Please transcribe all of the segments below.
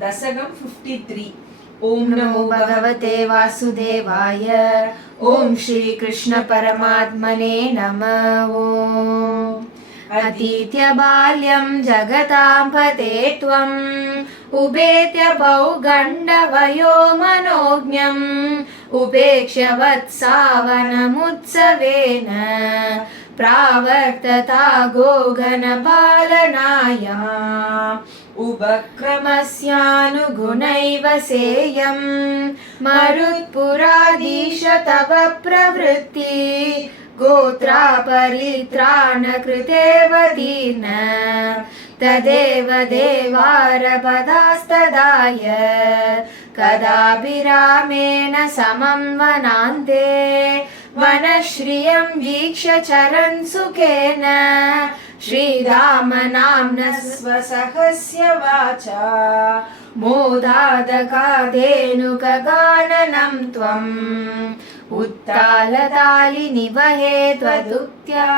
दशकं 53। ओम नमो भगवते वासुदेवाय। ओम श्री कृष्ण परमात्मने नमः। ओम अतीत्य बाल्यं जगतां पते त्वम् उपेत्य पौगण्डवयो मनोज्ञम् उपेक्ष्य वत्सावनमुत्सवेन प्रावर्तता गोगणपालनाय उपक्रमस्यानुगुणैव सेयं मरुत्पुराधीश तव प्रवृत्ति गोत्रा परित्राण कृतेव दीन तदेव देवारपदास्तदाय कदाभिरामेण समं वनान्ते वनश्रियं वीक्ष्य चरन् सुखेन श्रीरामनाम्ना स्वसहस्य वाचा मोदादकाधेनुकगाननं त्वम् उत्तालतालिनिवहे त्वदुक्त्या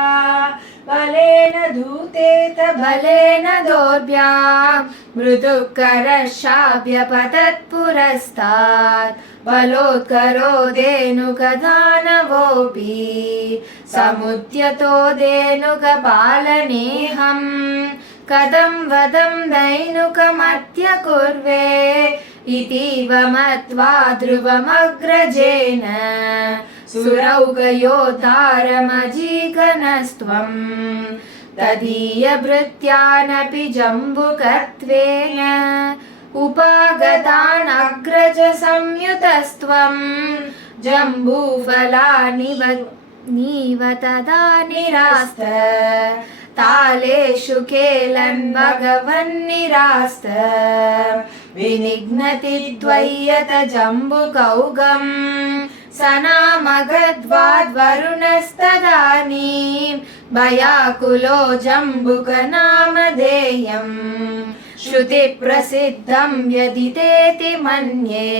बलेन धूतेत बलेन दोर्भ्यां मृदुकरशाभ्यपतत्पुरस्तात् बलोत्करो धेनुकदानवोऽपि समुद्यतो धेनुकपालनेऽहं कथं वदं दैनुकमत्य कुर्वे इतीव मत्वा ध्रुवमग्रजेन सुरौकयोद्धारमजीकनस्त्वं तदीयभृत्यानपि जम्बुकत्वेन उपागतानग्रज संयुतस्त्वं जम्बूफलानिव तदा निरास्त तालेषु केलन् भगवन्निरास्त विनिघ्नति त्वय्यत जम्बुकौगम् सनामगद्वाद्वरुणस्तदानीं भयाकुलो जम्बुकनामधेयम् श्रुतिप्रसिद्धं व्यदितेति मन्ये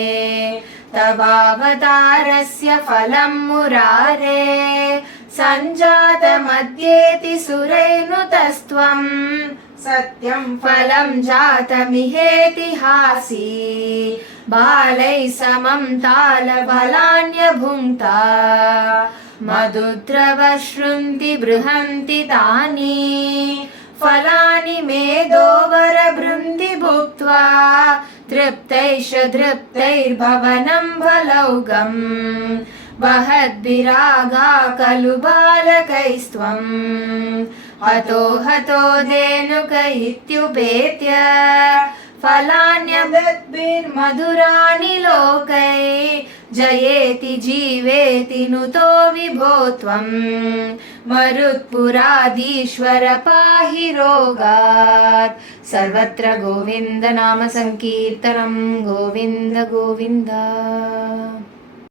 तवावतारस्य फलं मुरारे सञ्जातमद्येति सुरैनुतस्त्वं सत्यं फलं जातमिहेतिहासी बालैः समं तालफलान्यभुङ्क्ता मधुद्रवशृन्ति बृहन्ति तानि फलानि मेदोवरबृन्ति भुक्त्वा तृप्तैष धृप्तैर्भवनं फलौघम् वहद्भिरागा खलु बालकैस्त्वम् हतो हतो धेनुक इत्युपेत्य फलान्यदद्भिर्मधुराणि लोकै जयेति जीवेति नुतो विभो त्वं मरुत्पुराधीश्वर पाहि रोगात् सर्वत्र गोविन्द नाम संकीर्तनं गोविन्द गोविन्द।